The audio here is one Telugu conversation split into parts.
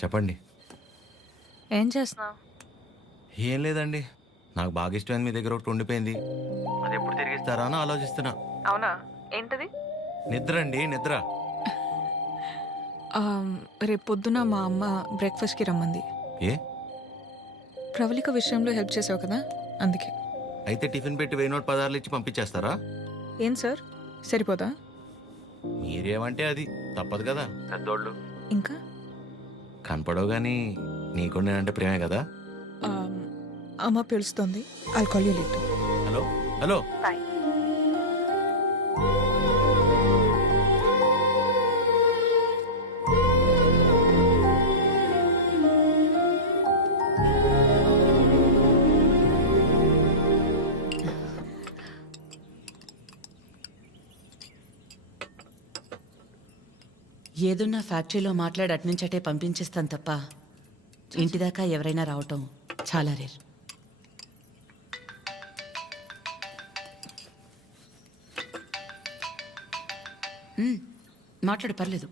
చెప్పండి. ఏం చేస్తున్నావు? ఏం లేదండి, నాకు బాగా ఇష్టమైంది మీ దగ్గర ఒకటి ఉండిపోయింది. అది ఎప్పుడు తిరిగిస్తారా అని ఆలోచిస్తున్నా. అవునా, ఏంటది? నిద్ర అండి, నిద్ర. రేపు పొద్దున మా అమ్మ బ్రేక్ఫాస్ట్కి రమ్మంది. ఏ? ప్రవళిక విషయంలో హెల్ప్ చేసావు కదా, అందుకే. అయితే టిఫిన్ పెట్టి 1000 నోట్ 10 ఇచ్చి పంపించేస్తారా? ఏం సార్, సరిపోదా? మీరేమంటే అది తప్పదు కదా, పెద్దోళ్ళు. ఇంకా కనపడవు కానీ నీకు నేనంటే ప్రేమే కదా. అమ్మ పిలుస్తుంది, I'll call you later. Hello hello. Bye. ఏదున్నా ఫ్యాక్టరీలో మాట్లాడి అట్నుంచటే పంపించేస్తాను తప్ప ఇంటిదాకా ఎవరైనా రావటం చాలా రేర్. మాట్లాడు, పర్లేదు.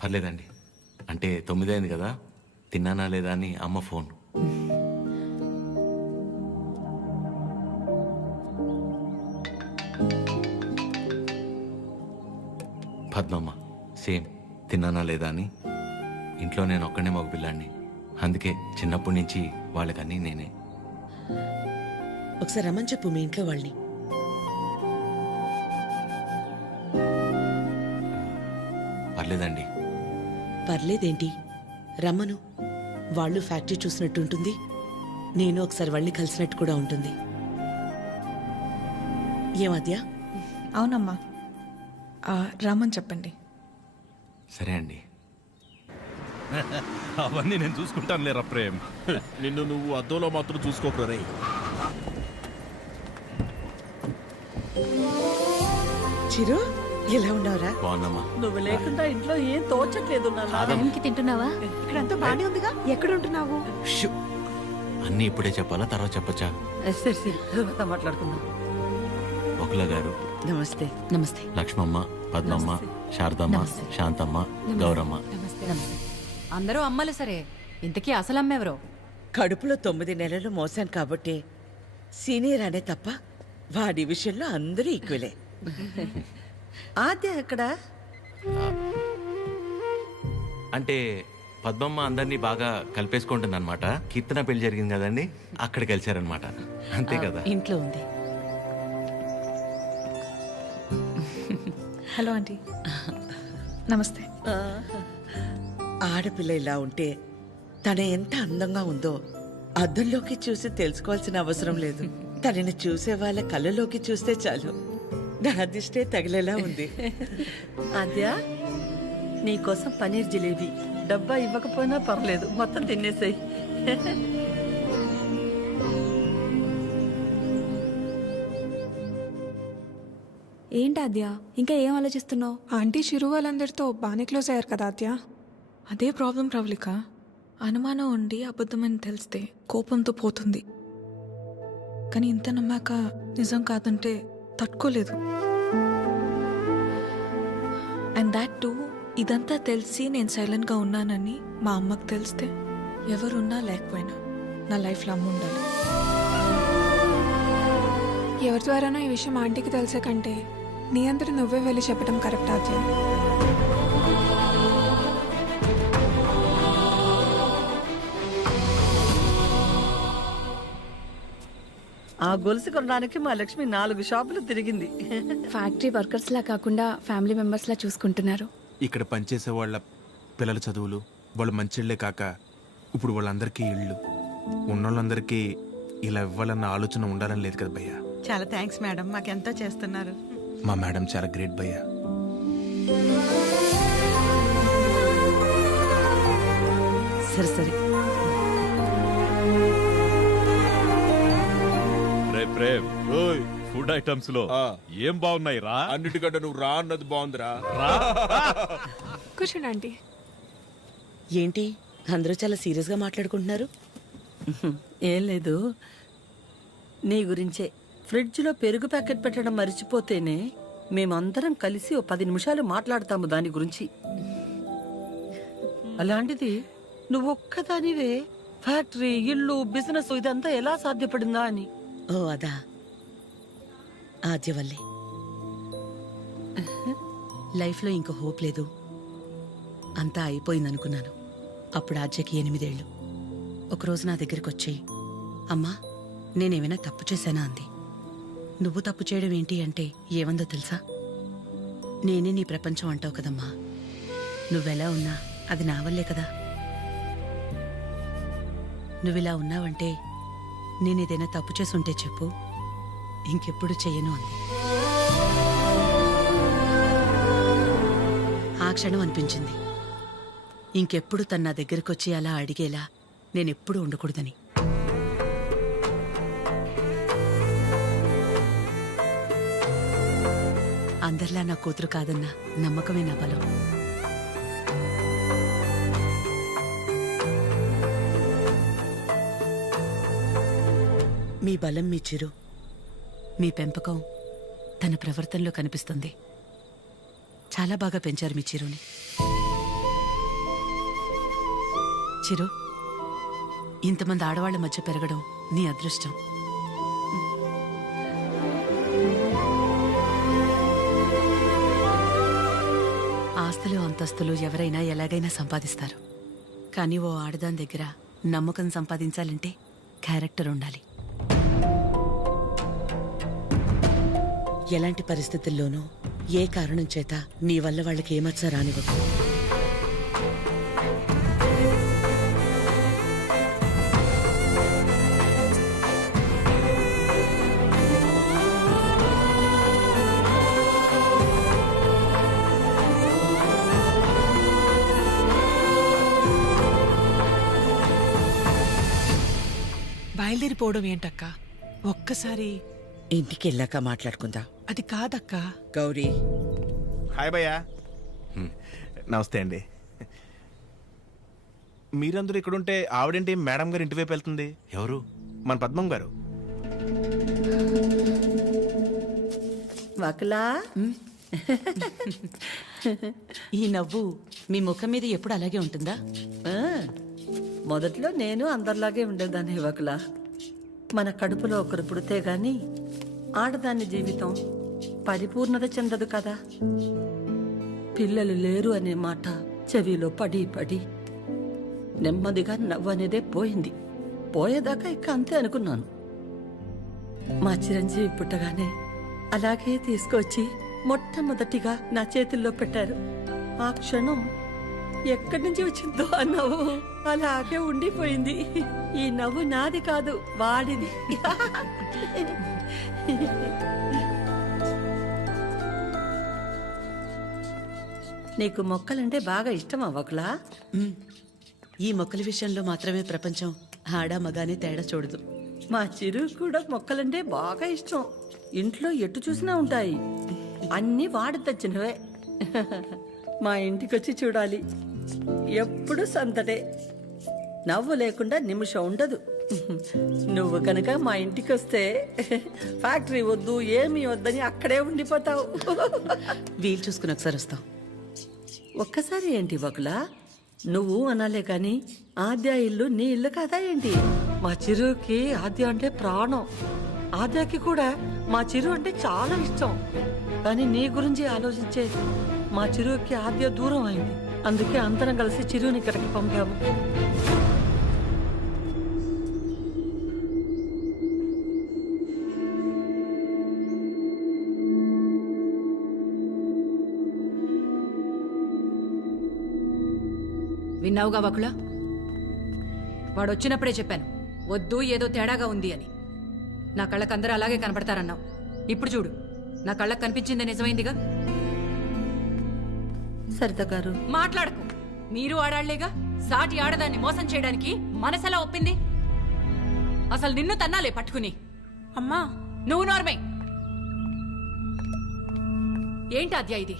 పర్లేదండి, అంటే 9 అయింది కదా, తిన్నానా లేదా అని అమ్మ ఫోన్. పద్మమ్మ సేమ్ తిన్నానా లేదా అని. ఇంట్లో నేను ఒక్కనే మగ పిల్లాడిని, అందుకే చిన్నప్పటి నుంచి వాళ్ళకన్నీ నేనే. ఒకసారి రమ్మని చెప్పు మీ ఇంట్లో వాళ్ళని. పర్లేదండి. పర్లేదేంటి, రమ్మను. వాళ్ళు ఫ్యాక్టరీ చూసినట్టు ఉంటుంది, నేను ఒకసారి వాళ్ళని కలిసినట్టు కూడా ఉంటుంది. ఏమద్యా? అవునమ్మా, రామని చెప్పండి. సరే అండి. అవన్నీ నేను చూసుకుంటాను లేరా ప్రేమ్. నిన్ను నువ్వు అద్దంలో మాత్రం చూసుకోకరే. చిరు, ఎలా ఉన్నావురా? బాగున్నామా? నువ్వు లేకుండా ఇంట్లో ఏం తోచట్లేదు. టైంకి తింటున్నావా? ఇక్కడంతా బానే ఉందిగా. ఎక్కడ ఉంటున్నావు? షూ. అన్నీ ఇప్పుడే చెప్పాలా, తర్వాత చెప్పచ్చా? సరే సరే, తర్వాత మాట్లాడుకుందాం. ఒకల గారు, నమస్తే. నమస్తే. లక్ష్మమ్మ, పద్మమ్మ, శారదమ్మ, శాంతమ్మ, గౌరమ్మ. అందరూ అమ్మలు సరే, ఇంతకీ అసలు అమ్మెవరో? కడుపులో 9 నెలలు మోసాను కాబట్టి సీనియర్ అనే తప్ప వాడి విషయంలో అందరూ ఈక్వలే. ఆద్య ఎక్కడ? అంటే పద్మమ్మ అందరినీ బాగా కలిపేసుకుంటుంది అనమాట. కీర్తన పెళ్లి జరిగింది కదండి, అక్కడ కలిశారనమాట, అంతే కదా. ఇంట్లో ఉంది. Hello aunty. నమస్తే. ఆడపిల్ల ఇలా ఉంటే తన ఎంత అందంగా ఉందో అద్దంలోకి చూసి తెలుసుకోవాల్సిన అవసరం లేదు. తనని చూసే వాళ్ళ కళ్ళలోకి చూస్తే చాలు. నా దిష్టే తగిలేలా ఉంది. ఆద్య, నీకోసం పనీర్ జిలేబీ డబ్బా ఇవ్వకపోయినా పర్లేదు, మొత్తం తినేసాయి. ఏంటి ఆద్య, ఇంకా ఏం ఆలోచిస్తున్నావు? ఆంటీ చిరు వాళ్ళందరితో బాగానే క్లోజ్ అయ్యారు కదా ఆద్య. అదే ప్రాబ్లం ప్రవళిక. అనుమానం ఉండి అబద్ధమని తెలిస్తే కోపంతో పోతుంది, కానీ ఇంత నమ్మాక నిజం కాదంటే తట్టుకోలేదు. అండ్ దాట్ టూ, ఇదంతా తెలిసి నేను సైలెంట్గా ఉన్నానని మా అమ్మకు తెలిస్తే ఎవరున్నా లేకపోయినా నా లైఫ్లో అమ్మ ఉండాలి. ఎవరి ద్వారానో ఈ విషయం ఆంటీకి తెలిసే కంటే నీ అందరూ నువ్వే వెళ్ళి చెప్పడం కరెక్ట్ ఆద్య. ఆ గొలుసు కొనడానికి మా లక్ష్మి 4 షాపులు తిరిగింది. ఫ్యాక్టరీ వర్కర్స్ లా కాకుండా ఫ్యామిలీ మెంబర్స్ లా చూసుకుంటున్నారు. ఇక్కడ పనిచేసే వాళ్ళ పిల్లల చదువులు, వాళ్ళ మంచిళ్లే కాక ఇప్పుడు వాళ్ళందరికీ ఇళ్ళు ఉన్నోళ్ళందరికీ ఇలా ఇవ్వాలన్న ఆలోచన ఉండాలని లేదు కదా భయ్యా. చాలా థ్యాంక్స్ మేడం, మాకెంతో చేస్తున్నారు. మా మేడం చాలా గ్రేట్ భయ్యా. సరే సరే. ప్రేమ్, ఫుడ్ ఐటమ్స్ లో ఏం బాగున్నాయి రా? అన్నిటికంటే నువ్వు రా అన్నది బాగుందిరా. కూర్చోండి ఆంటీ. ఏంటి అందరూ చాలా సీరియస్గా మాట్లాడుకుంటున్నారు? ఏం లేదు, నీ గురించే. ఫ్రిడ్జ్లో పెరుగు ప్యాకెట్ పెట్టడం మర్చిపోతేనే మేమందరం కలిసి 10 నిమిషాలు మాట్లాడతాము దాని గురించి. అలాంటిది నువ్వు ఒక్కదానివే ఫ్యాక్టరీ, ఇల్లు, బిజినెస్ ఇదంతా ఎలా సాధ్యపడిందా అని. ఓ అదా, ఆద్య వల్లే. లైఫ్లో ఇంక హోప్ లేదు, అంతా అయిపోయిందనుకున్నాను. అప్పుడు ఆద్యకి 8 ఏళ్ళు. ఒకరోజు నా దగ్గరికి వచ్చి, అమ్మా నేనేమైనా తప్పు చేశానా అంది. నువ్వు తప్పు చేయడం ఏంటి అంటే ఏమందో తెలుసా? నేనే నీ ప్రపంచం అంటావు కదమ్మా, నువ్వెలా ఉన్నా అది నా వల్లే కదా. నువ్విలా ఉన్నావంటే నేనేదైనా తప్పు చేసుంటే చెప్పు, ఇంకెప్పుడు చెయ్యను అంది. ఆ క్షణం అనిపించింది ఇంకెప్పుడు తన నా దగ్గరకొచ్చి అలా అడిగేలా నేనెప్పుడు ఉండకూడదని. అందరిలా నా కూతురు కాదన్న నమ్మకమే నా బలం. మీ బలం మీ చిరు, మీ పెంపకం తన ప్రవర్తనలో కనిపిస్తుంది. చాలా బాగా పెంచారు మీ చిరుని. చిరు, ఇంతమంది ఆడవాళ్ల మధ్య పెరగడం నీ అదృష్టం. ఆస్తులు అంతస్తులు ఎవరైనా ఎలాగైనా సంపాదిస్తారు, కానీ ఓ ఆడదాని దగ్గర నమ్మకం సంపాదించాలంటే క్యారెక్టర్ ఉండాలి. ఎలాంటి పరిస్థితుల్లోనూ ఏ కారణం చేత నీ వల్ల వాళ్ళకి ఏమచ్చ రానివ్వకు. బయలుదేరిపోవడం ఏంటక్క? ఒక్కసారి ఇంటికి వెళ్ళాక మాట్లాడుకుందా. అది కాదక్క. గౌరీ, హాయ్ భయ్యా. నమస్తే అండి. మీరందరూ ఇక్కడుంటే ఆవిడేంటి మేడం గారు ఇంటివైపు వెళ్తుంది? ఎవరు? మన పద్మం గారు. వకులా, ఈ నవ్వు మీ ముఖం మీద ఎప్పుడు అలాగే ఉంటుందా? మొదట్లో నేను అందరిలాగే ఉండేదాన్ని వకులా. మన కడుపులో ఒకరు పుడితే గాని ఆడదాని జీవితం పరిపూర్ణత చెందదు కదా. పిల్లలు లేరు అనే మాట చెవిలో పడి పడి నెమ్మదిగా నవ్వు అనేదే పోయింది. పోయేదాకా ఇక అంతే అనుకున్నాను. మా చిరంజీవి పుట్టగానే అలాగే తీసుకొచ్చి మొట్టమొదటిగా నా చేతుల్లో పెట్టారు. ఆ క్షణం ఎక్కడి నుంచి వచ్చిందో ఆ నవ్వు అలాగే ఉండిపోయింది. ఈ నవ్వు నాది కాదు, వాడిది. నీకు మొక్కలంటే బాగా ఇష్టమా వకులా? ఈ మొక్కల విషయంలో మాత్రమే ప్రపంచం ఆడా మగానే తేడా చూడదు. మా చిరు కూడా మొక్కలంటే బాగా ఇష్టం. ఇంట్లో ఎటు చూసినా ఉంటాయి, అన్నీ వాడి తెచ్చినవే. మా ఇంటికొచ్చి చూడాలి, ఎప్పుడు సందడే. నవ్వు లేకుండా నిమిషం ఉండదు. నువ్వు కనుక మా ఇంటికి వస్తే ఫ్యాక్టరీ వద్దు ఏమీ వద్దని అక్కడే ఉండిపోతావు. వీలు చూసుకుని ఒకసారి వస్తాం. ఒక్కసారి ఏంటి వకులా, నువ్వు అనాలే కాని ఆద్య ఇల్లు నీ ఇల్లు కదా ఏంటి? మా చిరుకి ఆద్య అంటే ప్రాణం. ఆద్యకి కూడా మా చిరు అంటే చాలా ఇష్టం. కానీ నీ గురించి ఆలోచించే మా చిరుకి ఆద్య దూరం అయింది. అందుకే అందరం కలిసి చిరుని ఇక్కడికి పంపాము. విన్నావుగా వకులా, వాడు వచ్చినప్పుడే చెప్పాను వద్దు, ఏదో తేడాగా ఉంది అని. నా కళ్ళకు అందరూ అలాగే కనపడతారన్నావు. ఇప్పుడు చూడు, నా కళ్ళకు కనిపించింది నిజమైందిగా. సరిత గారు మాట్లాడకు. మీరు ఆడాళ్లేగా, సాటి ఆడదాన్ని మోసం చేయడానికి మనసెలా ఒప్పింది? అసలు నిన్ను తన్నాలే పట్టుకుని. అమ్మా, నువ్వు నార్మే. ఏంటి అద్యా ఇది?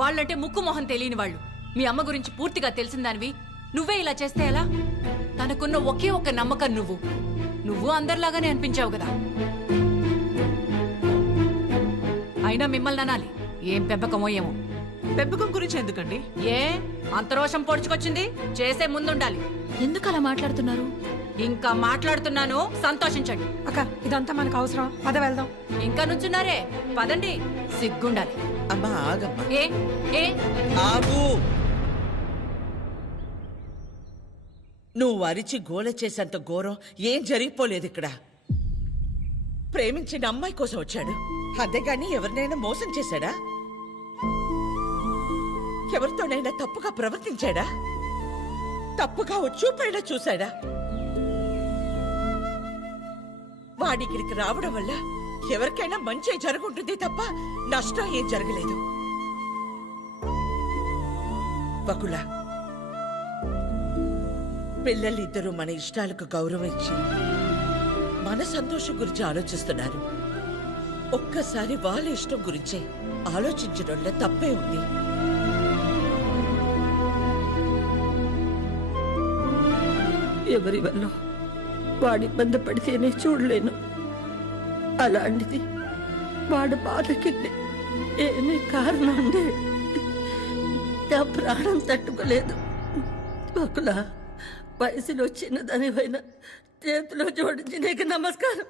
వాళ్ళంటే ముక్కు మొహం తెలియని వాళ్ళు. మీ అమ్మ గురించి పూర్తిగా తెలిసిందానివి నువ్వే ఇలా చేస్తే ఎలా? తనకున్న ఒకే ఒక్క నమ్మకం నువ్వు అందరిలాగానే అనిపించావు కదా. అయినా మిమ్మల్ని అనాలి, ఏం పెంపకమో ఏమో. పెంపకం గురించి ఎందుకండి? ఏ అంత రోషం పొడుచుకొచ్చింది? చేసే ముందుండాలి. ఎందుకు అలా మాట్లాడుతున్నారు? ఇంకా మాట్లాడుతున్నాను, సంతోషించండి. అక్క ఇదంతా మనకు అవసరం, పద వెళ్దాం. ఇంకా నుంచున్నారే, పదండి. సిగ్గుండాలి. అమ్మా ఆగమ్మా, ఏ ఏ ఆగు. నువ్వు అరిచి గోల చేసేంత ఘోరం ఏం జరిగిపోలేదు ఇక్కడ. ప్రేమించిన అమ్మాయి కోసం వచ్చాడు, అంతేగాని ఎవరినైనా మోసం చేశాడా? ఎవరితోనైనా తప్పుగా ప్రవర్తించాడా? తప్పుగా చూపైనా చూశాడా? వాడిక్కడికి రావడం వల్ల ఎవరికైనా మంచి జరుగుంటుంది తప్ప నష్టం ఏం జరగలేదు. వకుల, పిల్లలిద్దరూ మన ఇష్టాలకు గౌరవం ఇచ్చి మన సంతోషం గురించి ఆలోచిస్తున్నారు. ఒక్కసారి వాళ్ళ ఇష్టం గురించే ఆలోచించడంలో తప్పే ఉంది. ఎవరి వల్ల వాడి ఇబ్బంది పడితేనే చూడలేను. అలాంటిది వాడు బాధకి ఏమీ కారణం ఉండే నా ప్రాణం తట్టుకోలేదు. ఒకలా వయసులో చిన్నదానివైనా చేతిలో జోడించి నీకు నమస్కారం.